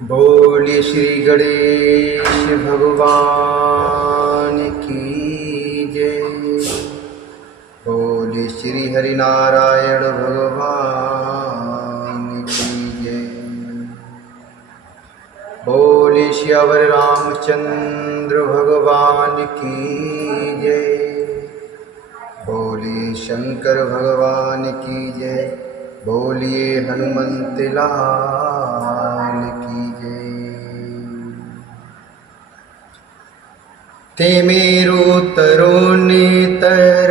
बोलिए श्री गणेश भगवान की जय। बोलिए श्री हरिनारायण भगवान की जय। बोलिए श्यावर रामचंद्र भगवान की जय। बोलिए शंकर भगवान की जय। बोलिए हनुमंत लाल की जय। ते मेरो तरुणीतर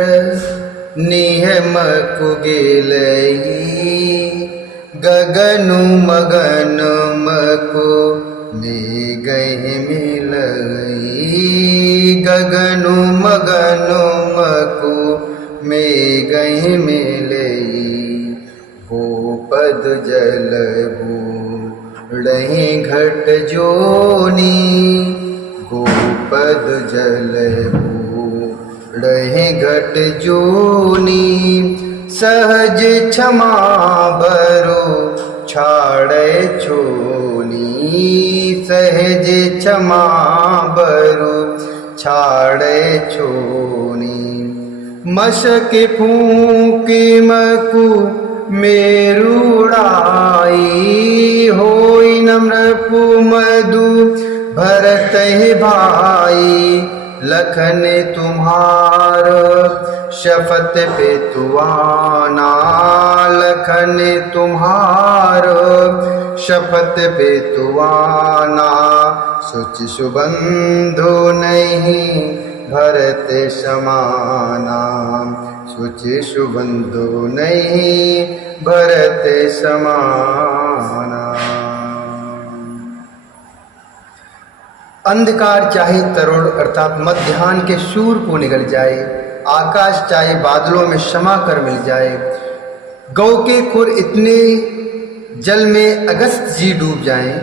नियम कुगिलई गगनु मगन मको ले गए मिलई गगनु मगन मको में गए मिलई गोपद जल बूढ़े घट जोनी गोपद जल बूढ़े घट जोनी सहज क्षमा बरो छाड़े छोनी सहज क्षमा बरो छाड़े छोनी मशक फूंकी मकु मेरुड़ाई होई नम्रपु मधु भरत भाई लखन तुम्हार शपथ पे तुआना लखन तुम्हार शपथ पे तुआना सुच सुबंधु नहीं भरत समाना सुच सुबंधु नहीं भरत समाना। अंधकार चाहे तरुण अर्थात मध्याह्न के सूर्य को निगल जाए, आकाश चाहे बादलों में क्षमा कर मिल जाए, गौ के खुर इतने जल में अगस्त जी डूब जाएं,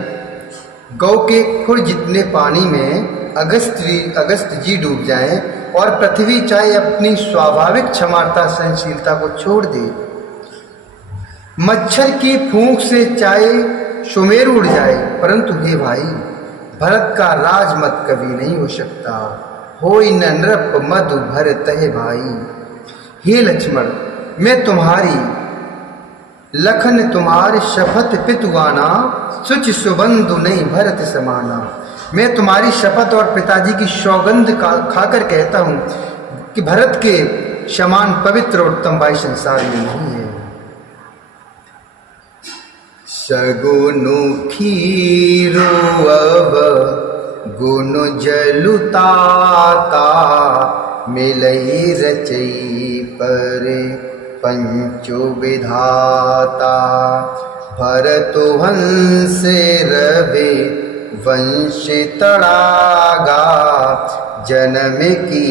गौ के खुर जितने पानी में अगस्त जी डूब जाएं और पृथ्वी चाहे अपनी स्वाभाविक क्षमाता सहनशीलता को छोड़ दे, मच्छर की फूंक से चाहे सुमेरु उड़ जाए, परंतु हे भाई भरत का राजमत कभी नहीं हो सकता। होई न नृप मधु भरत है भाई। हे लक्ष्मण मैं तुम्हारी लखन तुम्हारी शपथ पितुआना सुच सुबंधु नहीं भरत समाना। मैं तुम्हारी शपथ और पिताजी की सौगंध खाकर कहता हूँ कि भरत के समान पवित्र और उत्तम भाई संसार में नहीं है। सगुनु खीरो अब गुनु जलुताता मिलई रचई पर पंचो विधाता भरत हंस रवि वंश तड़ागा जन्म की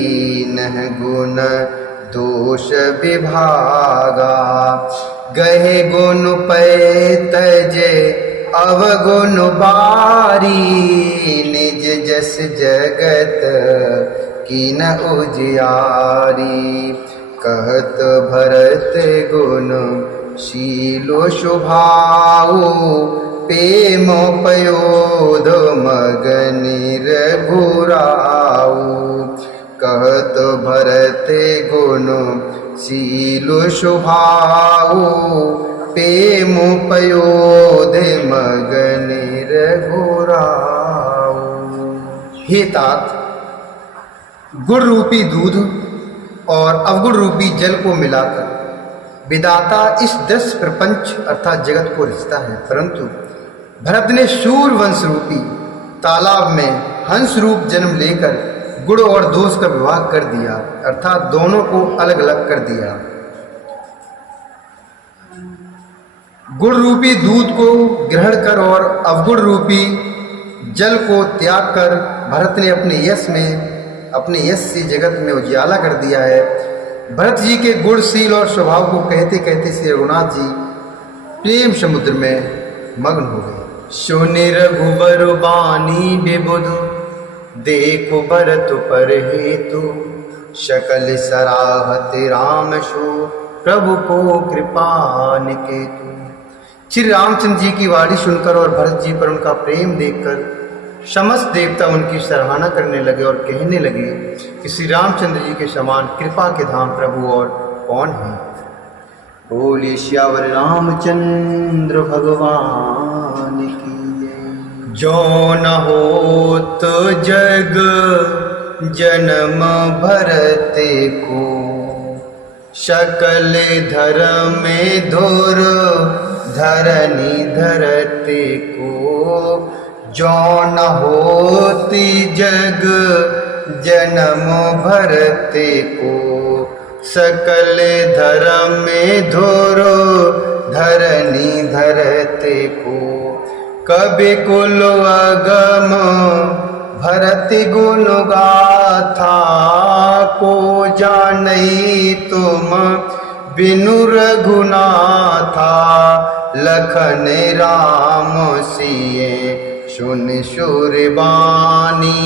नह गुण दोष विभागा गहे गुण पै तजे अवगुण बारी निज जस जगत की न उजियारी कहत भरत गुण शीलो शुभाओ प्रेम पयोध मगनि रघुराऊ कहत भरत गुण शीलो शुभाओ प्रेम पयोध मगनि रघुराऊ। हे तात गुड़ रूपी दूध और अवगुण रूपी जल को मिलाकर विदाता इस 10 प्रपंच अर्थात जगत को रचता है, परंतु भरत ने सूर्यवंश रूपी तालाब में हंस रूप जन्म लेकर गुड़ और दोष का विवाह कर दिया, अर्थात दोनों को अलग अलग कर दिया। गुड़ रूपी दूध को ग्रहण कर और अवगुण रूपी जल को त्याग कर भरत ने अपने यश से जगत में उजियाला कर दिया है। भरत जी के गुणशील और स्वभाव को कहते कहते श्री रघुनाथ जी प्रेम समुद्र में मग्न हो गए। सुनि रघुबर बानी विबुध देखो भरत पर हेतु शकल सराहत राम सो प्रभु को कृपा निकेतु। श्री रामचंद्र जी की वाणी सुनकर और भरत जी पर उनका प्रेम देखकर समस्त देवता उनकी सराहना करने लगे और कहने लगे कि श्री रामचंद्र जी के समान कृपा के धाम प्रभु और कौन है। बोलिए श्यावर रामचंद्र भगवान की जय। जो न होत जग जन्म भरते को, सकल धर्म धुर धरनी धरते को। जो न होती जग जन्म भरते को, सकल धर्म धुर धरनी धरते को। कवि कुल अगम भरत गुण गाथा, को जानई तुम बिनु रघुनाथा। लखन राम सिए सुन सुरबानी,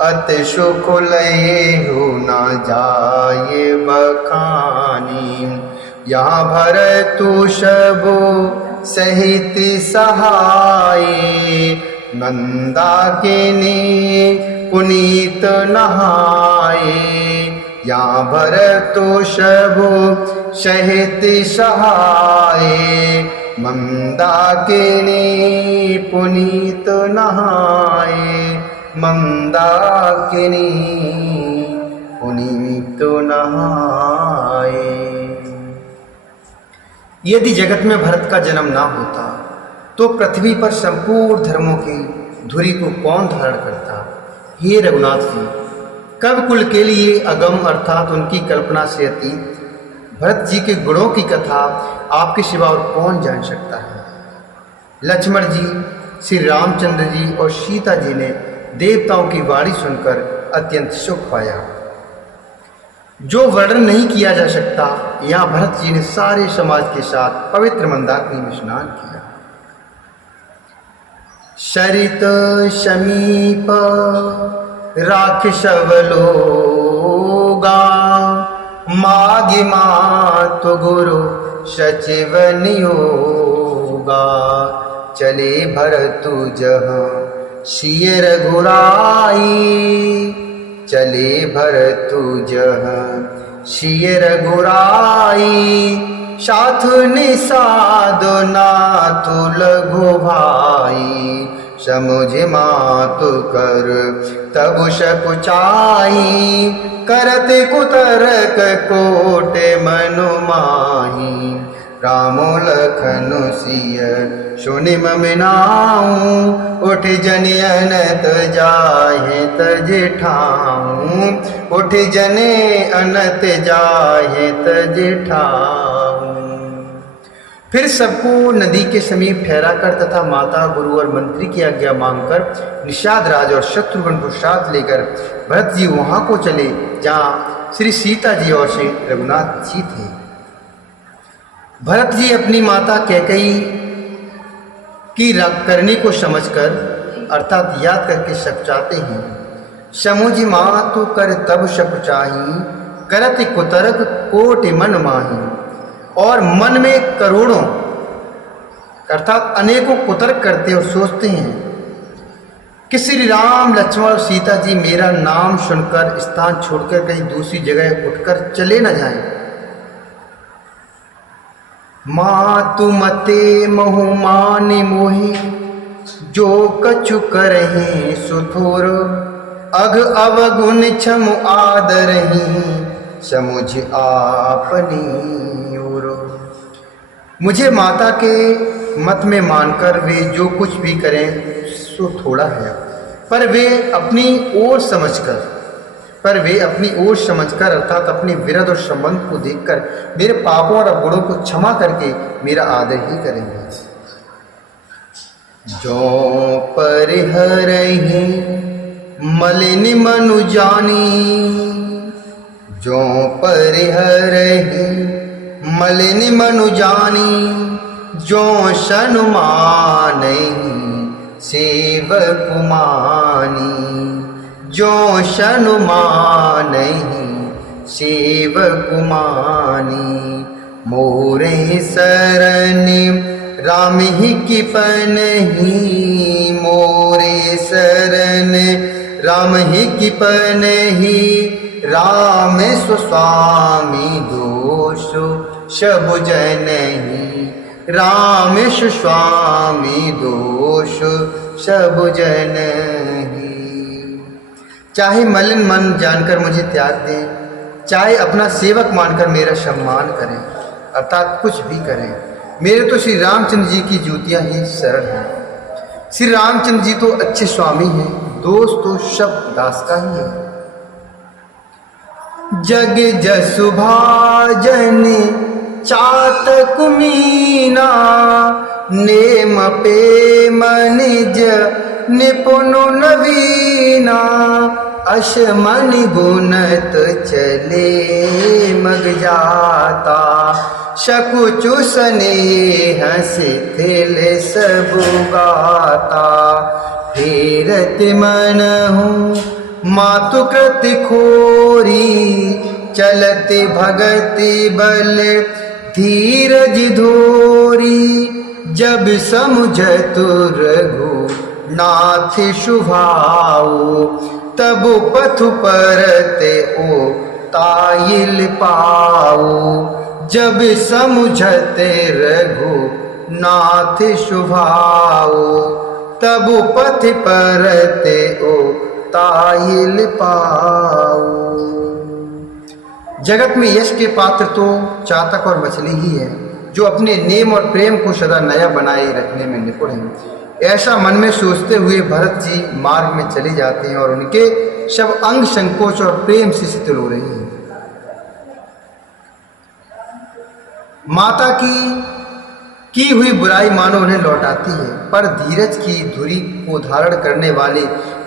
अति सुख लयहु न जाए बखानी। यहाँ भरतु सबु सहित सहाय, मंदाकिनी पुनीत नहाए। यहाँ भरतु सबु सहित सहाय, मंदाकिनी पुनीत नहाए। मंदाकिनी पुनीत नहाए। यदि जगत में भरत का जन्म ना होता तो पृथ्वी पर संपूर्ण धर्मों की धुरी को कौन धारण करता। हे रघुनाथ जी, कवि कुल के लिए अगम अर्थात उनकी कल्पना से अतीत भरत जी के गुणों की कथा आपके सिवा और कौन जान सकता है। लक्ष्मण जी, श्री रामचंद्र जी और सीता जी ने देवताओं की वाणी सुनकर अत्यंत सुख पाया, जो वर्णन नहीं किया जा सकता। यहाँ भरत जी ने सारे समाज के साथ पवित्र मंदाकिनी में स्नान किया। सरित समीप राक्षसवलोगा, मागी मातु गुरु सचिव नियोगा। चले भरतु जहाँ सिय रघुराई, चले भरतु जहाँ सिय रघुराई। साथ निषाद नाथु लघु भाई, समुझ मातु कर तब सकुचाई। करत कुतरक कोट मनु माही, रामो लखनु सिय सुनि मम नाऊ। उठ जनि अनत जाहे तज ठाऊं, उठ जने अनत जाहे तज ठाऊं। फिर सबको नदी के समीप ठहरा कर तथा माता गुरु और मंत्री की आज्ञा मांगकर निषाद राज और शत्रुघ्न को साथ लेकर भरत जी वहां को चले जहां श्री सीता जी और श्री रघुनाथ जी थे। भरत जी अपनी माता कैकेयी की करनी को समझकर अर्थात याद करके सकुचाते हैं। समुझ मातु कर तब सकुचाही, करत कुतरक कोटि मन माही। और मन में करोड़ों अर्थात अनेकों कुतर्क करते और सोचते हैं कि श्री राम लक्ष्मण और सीता जी मेरा नाम सुनकर स्थान छोड़कर कहीं दूसरी जगह उठकर चले न जाएं। मातु मते महु मानि मोहि, जो कछु करहि सुथुर। अघ अवगुण क्षम आदरहि, समुझ आपनी ओर। मुझे माता के मत में मानकर वे जो कुछ भी करें सो थोड़ा है, पर वे अपनी ओर समझकर अर्थात अपने विरध और संबंध को देखकर मेरे पापों और अवगुणों को क्षमा करके मेरा आदर ही करेंगे। जो परिहरहि मलिन मनु जानी, जो परिहरहि मलिन मनु जानी। जो सनु मानहि सेवक मानी, जो सनु मानहि सेवक मानी। मोरे शरण राम ही कृपन ही मोरे शरण, राम ही कृपन ही राम स्वस्वामी दोष सब जन ही, राम स्वामी दोष सब जन ही। चाहे मलिन मन जानकर मुझे त्याग दें, चाहे अपना सेवक मानकर मेरा सम्मान करें, अर्थात कुछ भी करें, मेरे तो श्री रामचंद्र जी की जूतियां ही शरण हैं। श्री रामचंद्र जी तो अच्छे स्वामी हैं, दोष तो सब दास का ही है। जग जसु भाजन चातक मीना, नेम पे निज निपुण नवीना, अश मन गुणत चले मग जाता, शकुचु स्नेह शिथिल सब गाता, फेरत मन हूँ मातु कृति खोरी, चलते भगति बल धीरज धोरी, जब समुझतु रघु नाथ शुभाऊ, तब पथु परते ओ ताइल पाऊ, जब समुझते रघु नाथ शुभाऊ, तब पथ परते ओ ताइल पाऊ। जगत में यश के पात्र तो चातक और मछली ही है, जो अपने नेम और प्रेम को सदा नया बनाए रखने में निपुण हैं। ऐसा मन में सोचते हुए भरत जी मार्ग में चले जाते हैं और उनके सब अंग संकोच और प्रेम से शिथिल हो रहे हैं। माता की हुई बुराई मानो उन्हें लौटाती है, पर धीरज की धुरी को धारण करने वाले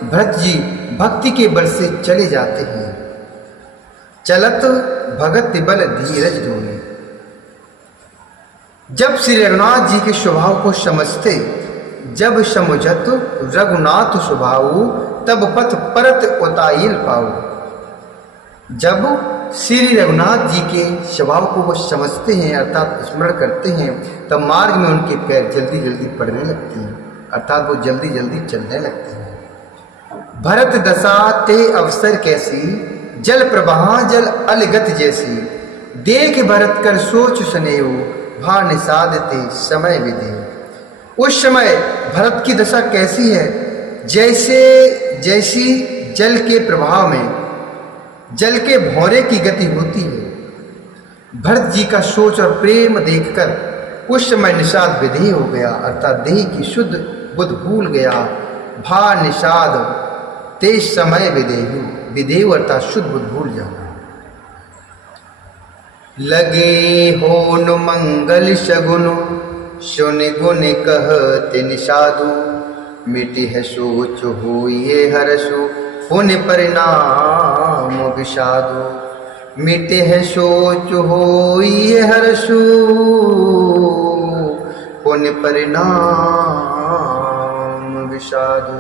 भरत जी भक्ति के बल से चले जाते हैं। चलत भगत बल धीरज धोने। जब श्री रघुनाथ जी के स्वभाव को समझते, जब समुझत रघुनाथ स्वभाव, तब पथ परत उताइल पाऊ। जब श्री रघुनाथ जी के स्वभाव को वो समझते हैं अर्थात स्मरण करते हैं, तब मार्ग में उनके पैर जल्दी जल्दी पड़ने लगते हैं, अर्थात वो जल्दी जल्दी चलने लगते हैं। भरत दशा ते अवसर कैसी, जल प्रवाह जल अलगत जैसी, देख भरत कर सोच स्नेहो, भा निषादते समय विधि। उस समय भरत की दशा कैसी है, जैसी जल के प्रवाह में जल के भौरे की गति होती है। भरत जी का सोच और प्रेम देखकर उस समय निषाद विधेय हो गया, अर्थात देह की शुद्ध बुद्ध भूल गया। भा निषाद ते समय विधेयु, विधेयु अर्थात शुद्ध बुद्ध भूल जाना। लगे होन मंगल शगुन, सुन गुण कहते निषादु, मिटी है सोच होइए हरसु, पुण्य परिणाम विषादु। मिटे है सोच होइए हरसु, पुण्य परिणाम विषादु।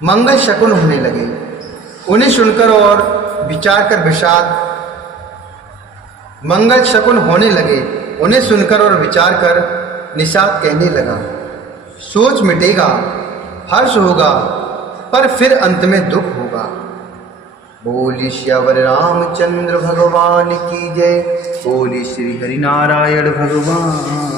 मंगल शकुन होने लगे, उन्हें सुनकर और विचार कर विषाद। मंगल शकुन होने लगे, उन्हें सुनकर और विचार कर निषाद कहने लगा। सोच मिटेगा, हर्ष होगा, पर फिर अंत में दुख होगा। बोली श्यावर रामचंद्र भगवान की जय, बोली श्री हरि नारायण भगवान